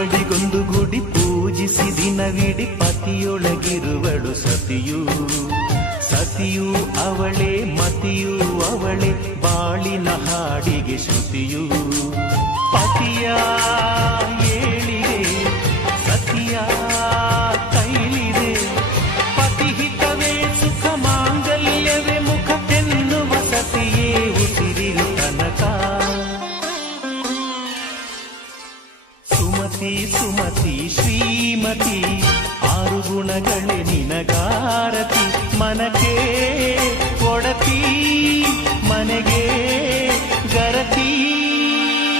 ಮಗಳಿಗೊಂದು ಗುಡಿ ಪೂಜಿಸಿ ದಿನವಿಡಿ ಪತಿಯೊಳಗಿರುವಳು ಸತಿಯು. ಸತಿಯು ಅವಳೇ ಮತಿಯು ಅವಳೇ ಬಾಳಿನ ಹಾಡಿಗೆ ಶ್ರುತಿಯು. ಪತಿಯ ಏಳಿಗೆ ಸತಿಯ ಕೈಲಿದೆ. ಪತಿಹಿತವೇ ಸುಖ ಮಾಂಗಲ್ಯವೇ ಮುಖ ಎನ್ನುವ ಸತಿಯೇ ಉಸಿರಿರು ತನಕ. ಸುಮತಿ ಸುಮತಿ ಶ್ರೀಮತಿ ಆರು ಗುಣಗಳೇ ನಿನಗಾರತಿ. ಮನಕ್ಕೆ ಕೊಡತಿ ಮನೆಗೆ